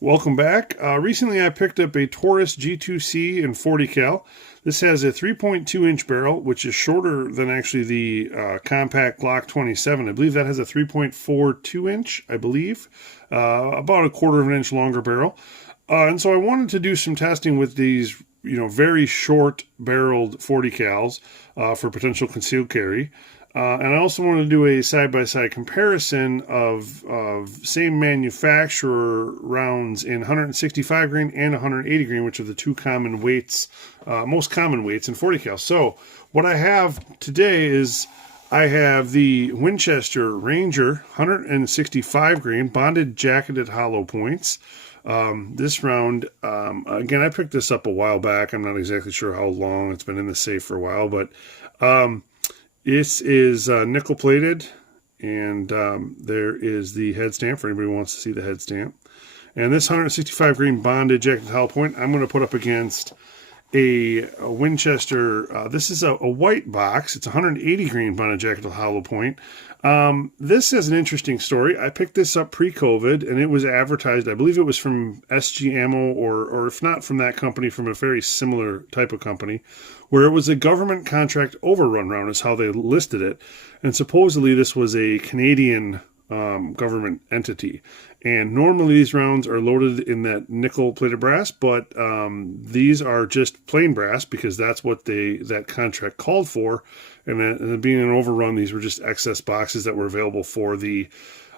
Welcome back. Recently I picked up a Taurus G2C in 40 cal. This has a 3.2 inch barrel, which is shorter than actually the compact Glock 27. I believe that has a 3.42 inch, I believe. About a quarter of an inch longer barrel. And so I wanted to do some testing with these, very short barreled 40 cals for potential concealed carry. And I also want to do a side-by-side comparison of same manufacturer rounds in 165 grain and 180 grain, which are the two common weights, most common weights in 40 cal. So what I have today is I have the Winchester Ranger 165 grain bonded jacketed hollow points. This round, again, I picked this up a while back. I'm not exactly sure how long it's been in the safe for a while, but this is nickel plated, and there is the head stamp for anybody who wants to see the head stamp. And this 165 grain bonded jacketed hollow point, I'm going to put up against a Winchester. This is a white box. It's 180 grain bonded jacketed hollow point. This has an interesting story. I picked this up pre-COVID, and it was advertised, I believe it was from SG Ammo, or if not from that company, from a very similar type of company, where it was a government contract overrun round is how they listed it. And supposedly this was a Canadian government entity. And normally these rounds are loaded in that nickel-plated brass, but these are just plain brass because that's what that contract called for. And being an overrun, these were just excess boxes that were available for the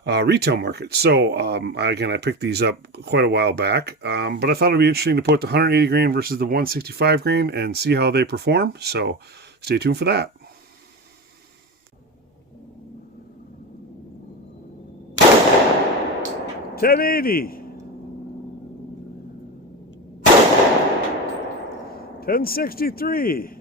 retail market. So again, I picked these up quite a while back, but I thought it'd be interesting to put the 180 grain versus the 165 grain and see how they perform. So stay tuned for that. $10.80, $10.63,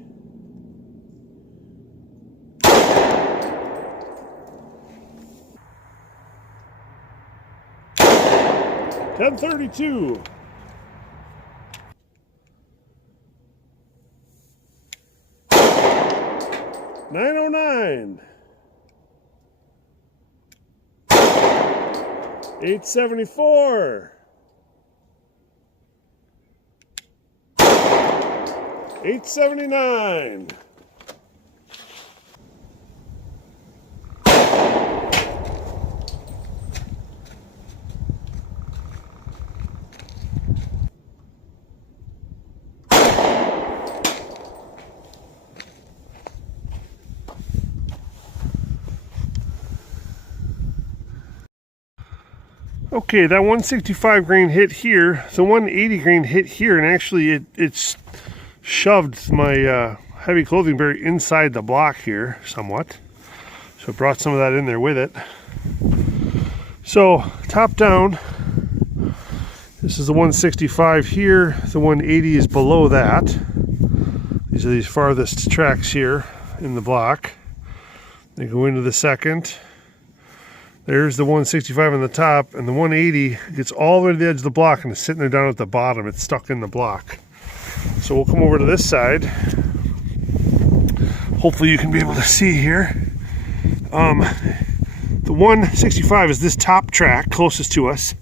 $10.32, $9.09, $8.74, $8.79, Okay, that 165 grain hit here, the 180 grain hit here, and actually it's shoved my heavy clothing barrier inside the block here somewhat. So it brought some of that in there with it. So top down, this is the 165 here, the 180 is below that. These are these farthest tracks here in the block. They go into the second. There's the 165 on the top, and the 180 gets all the way to the edge of the block and is sitting there down at the bottom. It's stuck in the block. So we'll come over to this side. Hopefully you can be able to see here. The 165 is this top track closest to us,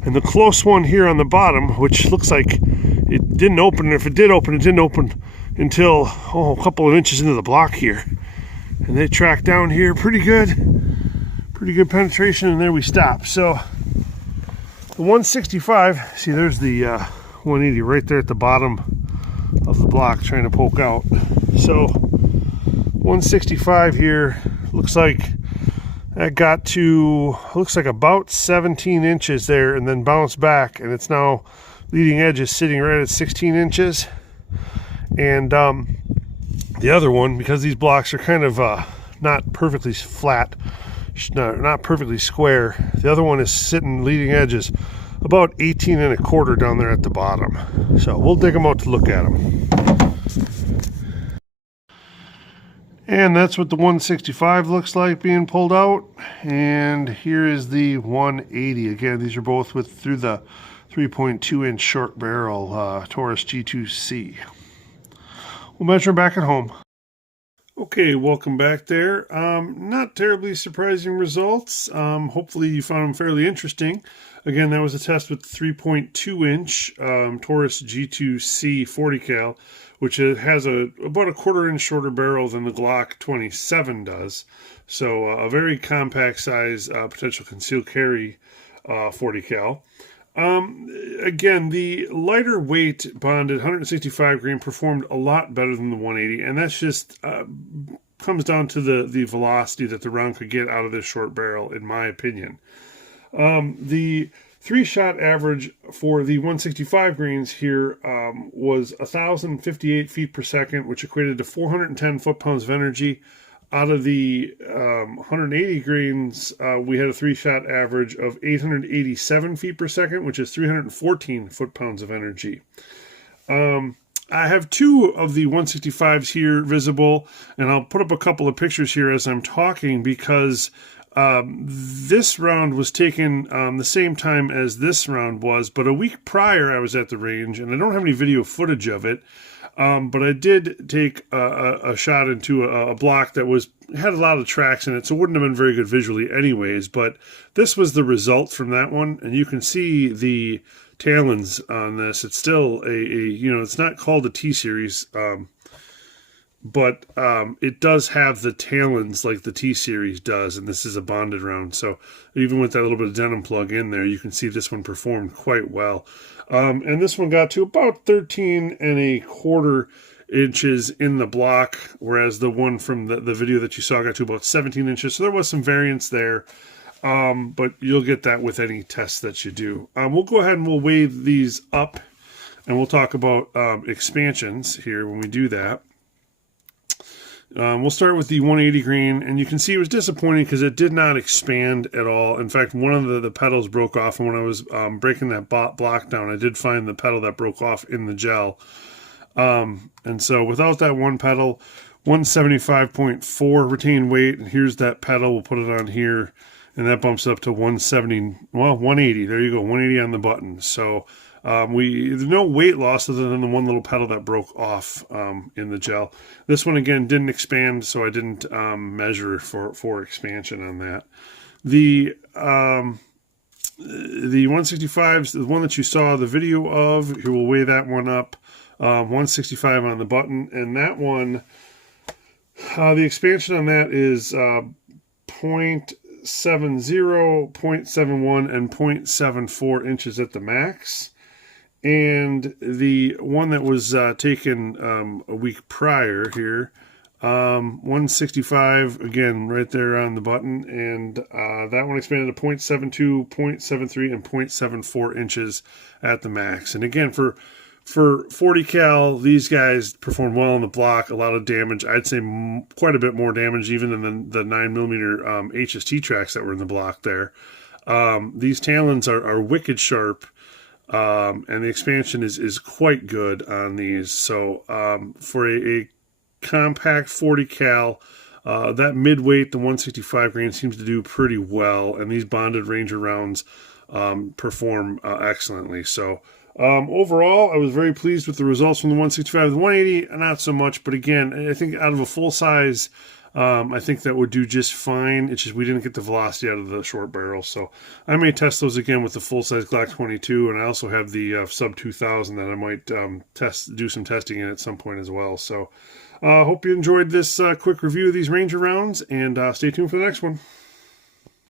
and the close one here on the bottom, which looks like it didn't open. If it did open, it didn't open until a couple of inches into the block here. And they track down here pretty good. Pretty good penetration, and there we stop. So the 165, see there's the 180 right there at the bottom of the block trying to poke out. So 165 here, looks like that got to, looks like about 17 inches there and then bounced back, and it's now leading edge is sitting right at 16 inches. And the other one, because these blocks are kind of not perfectly flat, not perfectly square, the other one is sitting leading edges about 18 and a quarter down there at the bottom. So we'll dig them out to look at them. And that's what the 165 looks like being pulled out. And here is the 180. Again, these are both through the 3.2 inch short barrel Taurus G2C. We'll measure them back at home. Okay, welcome back there. Not terribly surprising results. Hopefully you found them fairly interesting. Again, that was a test with 3.2 inch Taurus G2C 40 cal, which has about a 1/4 inch shorter barrel than the Glock 27 does. So a very compact size potential concealed carry 40 cal. Again, the lighter weight bonded 165 grain performed a lot better than the 180, and that's just comes down to the velocity that the round could get out of this short barrel, in my opinion. The 3-shot average for the 165 grains here was 1,058 feet per second, which equated to 410 foot-pounds of energy. Out of the 180 grains, we had a 3-shot average of 887 feet per second, which is 314 foot-pounds of energy. I have 2 of the 165s here visible, and I'll put up a couple of pictures here as I'm talking because this round was taken the same time as this round was, but a week prior I was at the range, and I don't have any video footage of it, but I did take a shot into a block that had a lot of tracks in it, so it wouldn't have been very good visually anyways, but this was the result from that one, and you can see the talons on this. It's still it's not called a T-Series, but it does have the talons like the T-Series does, and this is a bonded round. So even with that little bit of denim plug in there, you can see this one performed quite well. And this one got to about 13.25 inches in the block, whereas the one from the video that you saw got to about 17 inches. So there was some variance there, but you'll get that with any test that you do. We'll go ahead and we'll weigh these up, and we'll talk about expansions here when we do that. We'll start with the 180 grain, and you can see it was disappointing because it did not expand at all. In fact, one of the petals broke off, and when I was breaking that block down, I did find the petal that broke off in the gel. And so without that one petal, 175.4 retained weight, and here's that petal. We'll put it on here, and that bumps up to 180. There you go, 180 on the button. So there's no weight loss other than the one little petal that broke off in the gel. This one, again, didn't expand, so I didn't measure for expansion on that. The 165s, the one that you saw the video of, here we'll weigh that one up, 165 on the button, and that one, the expansion on that is 0.70, 0.71, and 0.74 inches at the max. And the one that was taken a week prior here, 165, again, right there on the button, and that one expanded to 0.72, 0.73, and 0.74 inches at the max. And again, for 40 cal, these guys performed well on the block, a lot of damage. I'd say quite a bit more damage even than the 9mm HST tracks that were in the block there. These talons are wicked sharp. And the expansion is quite good on these. So for a compact 40 cal, that midweight, the 165 grain, seems to do pretty well. And these bonded Ranger rounds perform excellently. So overall, I was very pleased with the results from the 165. The 180, not so much. But again, I think out of a full size, I think that would do just fine. It's just we didn't get the velocity out of the short barrel. So I may test those again with the full-size Glock 22, and I also have the sub 2000 that I might do some testing in at some point as well. So hope you enjoyed this quick review of these Ranger rounds, and stay tuned for the next one.